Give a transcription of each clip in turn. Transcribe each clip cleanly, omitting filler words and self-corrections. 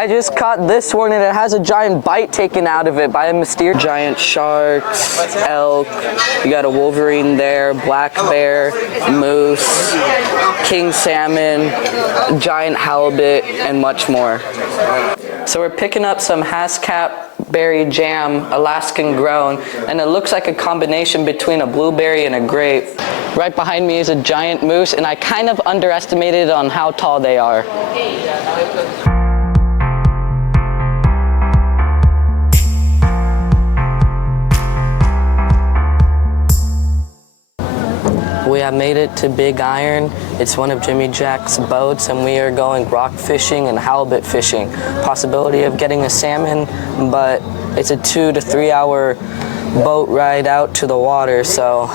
I just caught this one and it has a giant bite taken out of it by a mysterious giant sharks, elk, you got a wolverine there, black bear, moose, king salmon, giant halibut, and much more. So we're picking up some haskap berry jam, Alaskan grown, and it looks like a combination between a blueberry and a grape. Right behind me is a giant moose, and I kind of underestimated on how tall they are. We have made it to Big Iron. It's one of Jimmy Jack's boats, and we are going rock fishing and halibut fishing. Possibility of getting a salmon, but it's a 2 to 3 hour boat ride out to the water, so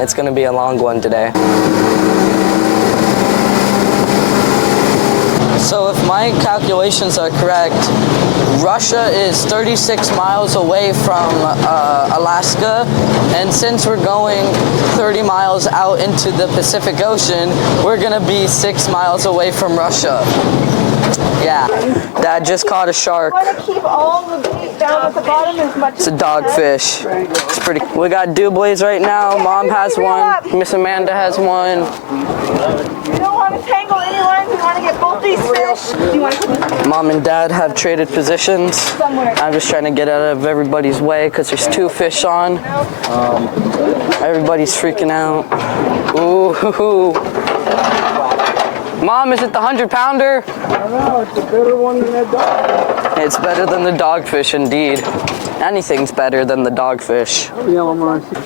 it's gonna be a long one today. So if my calculations are correct, Russia is 36 miles away from Alaska, and since we're going 30 miles out into the Pacific Ocean, we're gonna be 6 miles away from Russia. Yeah, Dad just caught a shark. I want to keep all the bait down at the bottom as much as It's a dogfish. It's pretty. We got doublets right now. Mom has one. Miss Amanda has one. You don't want to tangle any lines. You want to get both these fish. You want to Mom and Dad have traded positions. somewhere. I'm just trying to get out of everybody's way because there's 2 fish on. Everybody's freaking out. Ooh. Mom, is it the 100-pounder? I don't know, it's a better one than that dog. It's better than the dogfish, indeed. Anything's better than the dogfish.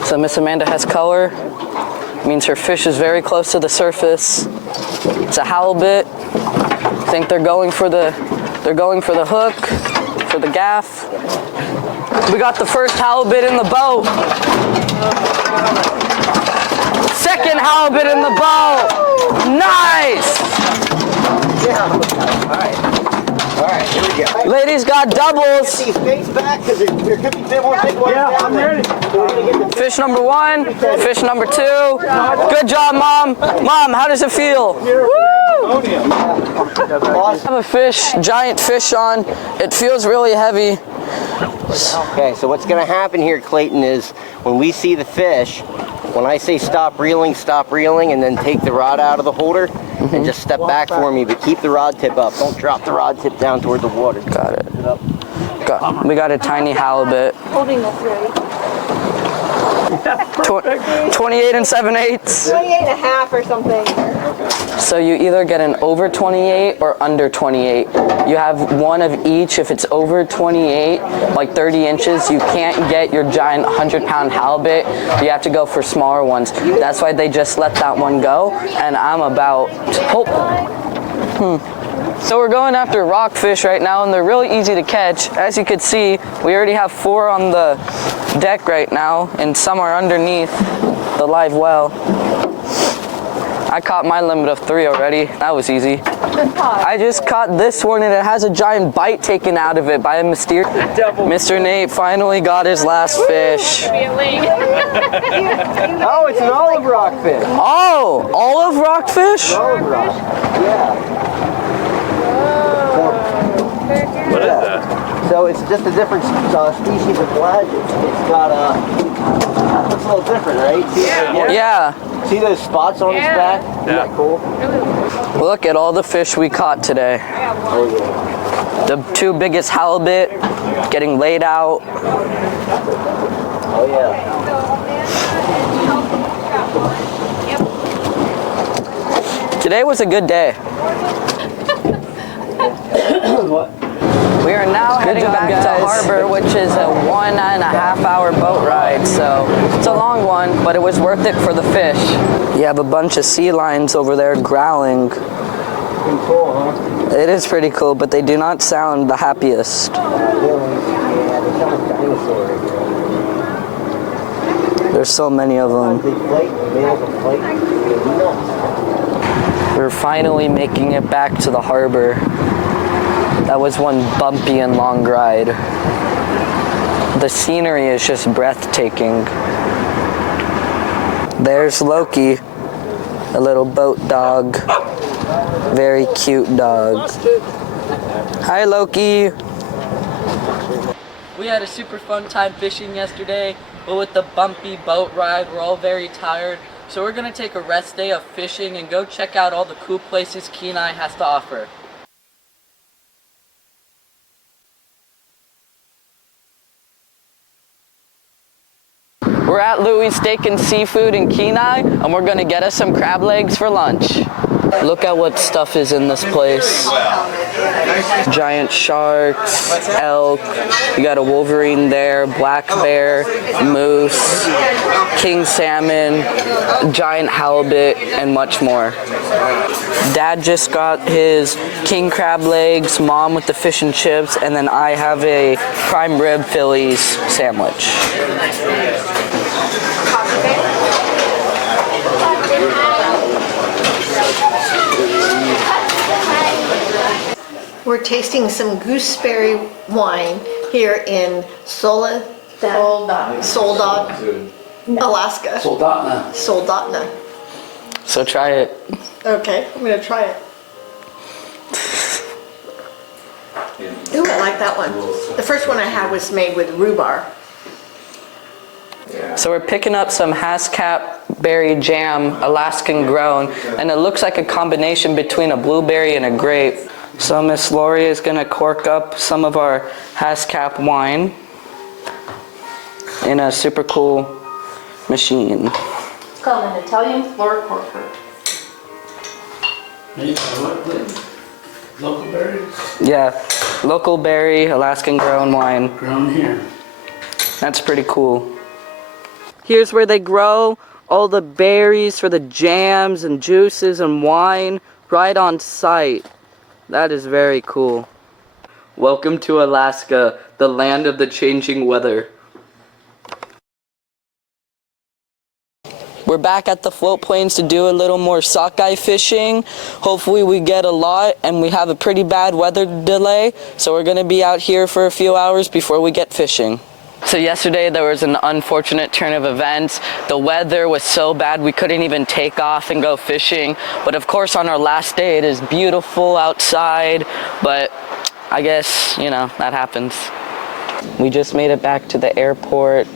So Miss Amanda has color. Means her fish is very close to the surface. It's a halibut. I think they're going for the hook, for the gaff. We got the first halibut in the boat. Second halibut in the boat. Nice! All right, here we go. Ladies got doubles. These baits back because there could be more big ones down there. Fish number 1, fish number 2. Good job, Mom. Mom, how does it feel? Woo! I have a fish, giant fish on. It feels really heavy. Okay, so what's going to happen here, Clayton, is when we see the fish, when I say stop reeling, and then take the rod out of the holder, and just step back for me, but keep the rod tip up. Don't drop the rod tip down toward the water. Got it. We got a tiny halibut. Holding this ready. 28 and 7/8. 28 and a half or something. So you either get an over 28 or under 28. You have one of each. If it's over 28, like 30 inches, you can't get your giant 100-pound halibut. You have to go for smaller ones. That's why they just let that one go. And I'm about... So we're going after rockfish right now, and they're really easy to catch. As you can see, we already have 4 on the deck right now, and some are underneath the live well. I caught my limit of 3 already. That was easy. I just caught this one, and it has a giant bite taken out of it by a mysterious... Mr. Nate finally got his last fish. Oh, it's an olive rockfish. Oh, olive rockfish? Olive rock. Yeah. What is that? So it's just a different species of flag. It's got looks a little different, right? Yeah. See those spots on its back? Isn't that cool? Look at all the fish we caught today. Oh yeah. The 2 biggest halibut getting laid out. Oh yeah. Today was a good day. We are now heading back to harbor, which is a 1.5 hour boat ride. So it's a long one, but it was worth it for the fish. You have a bunch of sea lions over there growling. Cool, huh? It is pretty cool, but they do not sound the happiest. There's so many of them. We're finally making it back to the harbor. That was one bumpy and long ride. The scenery is just breathtaking. There's Loki, a little boat dog. Very cute dog. Hi, Loki. We had a super fun time fishing yesterday, but with the bumpy boat ride, we're all very tired. So we're gonna take a rest day of fishing and go check out all the cool places Kenai has to offer. We're at Louis Steak and Seafood in Kenai, and we're gonna get us some crab legs for lunch. Look at what stuff is in this place. Giant sharks, elk, you got a wolverine there, black bear, moose, king salmon, giant halibut, and much more. Dad just got his king crab legs, mom with the fish and chips, and then I have a prime rib Phillies sandwich. We're tasting some gooseberry wine here in Soledad, Alaska. Soldotna. So try it. Okay, I'm gonna try it. Ooh, I like that one. The first one I had was made with rhubarb. So we're picking up some haskap berry jam, Alaskan grown, and it looks like a combination between a blueberry and a grape. So Miss Lori is gonna cork up some of our haskap wine in a super cool machine. It's called an Italian floor corker. Local berries? Yeah, local berry, Alaskan grown wine. Grown here. That's pretty cool. Here's where they grow all the berries for the jams and juices and wine right on site. That is very cool. Welcome to Alaska, the land of the changing weather. We're back at the float plains to do a little more sockeye fishing. Hopefully we get a lot, and we have a pretty bad weather delay, so we're gonna be out here for a few hours before we get fishing. So yesterday there was an unfortunate turn of events. The weather was so bad we couldn't even take off and go fishing. But of course on our last day it is beautiful outside, but I guess, you know, that happens. We just made it back to the airport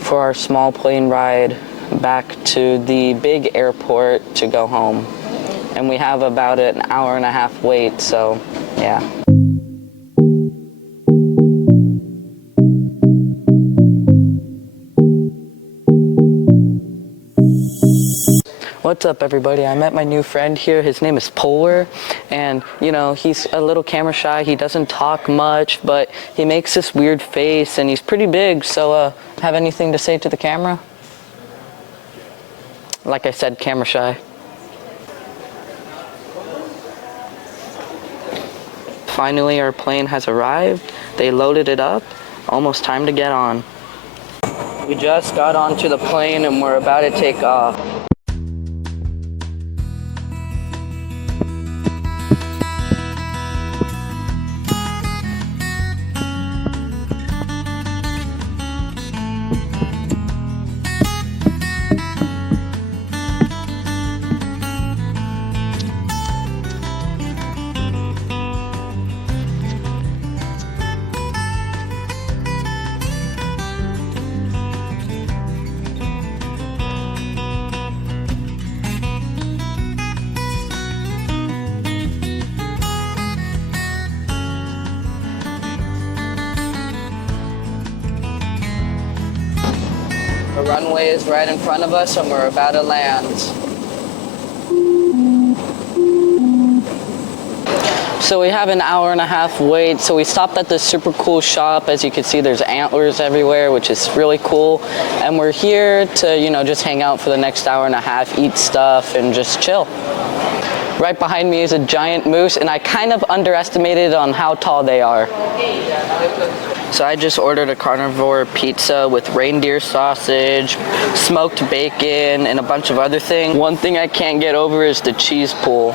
for our small plane ride back to the big airport to go home. And we have about an hour and a half wait, so yeah. What's up, everybody? I met my new friend here. His name is Polar, and you know, he's a little camera shy. He doesn't talk much, but he makes this weird face, and he's pretty big. So have anything to say to the camera? Like I said, camera shy. Finally, our plane has arrived. They loaded it up. Almost time to get on. We just got onto the plane and we're about to take off. The runway is right in front of us and we're about to land. So we have an hour and a half wait, so we stopped at this super cool shop. As you can see, there's antlers everywhere, which is really cool. And we're here to, you know, just hang out for the next hour and a half, eat stuff, and just chill. Right behind me is a giant moose, and I kind of underestimated on how tall they are. So I just ordered a carnivore pizza with reindeer sausage, smoked bacon, and a bunch of other things. One thing I can't get over is the cheese pool.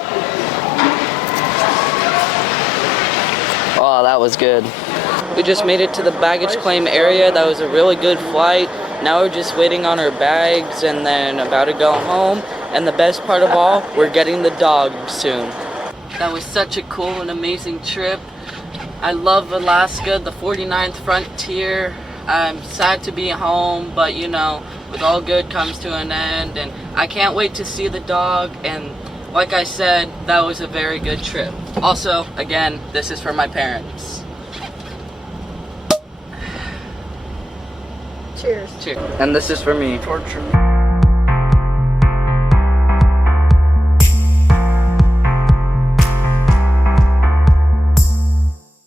Oh, that was good. We just made it to the baggage claim area. That was a really good flight. Now we're just waiting on our bags and then about to go home. And the best part of all, we're getting the dog soon. That was such a cool and amazing trip. I love Alaska, the 49th frontier. I'm sad to be home, but you know, with all good comes to an end, and I can't wait to see the dog. And like I said, that was a very good trip. Also, again, this is for my parents. Cheers. Cheers. And this is for me. Torture.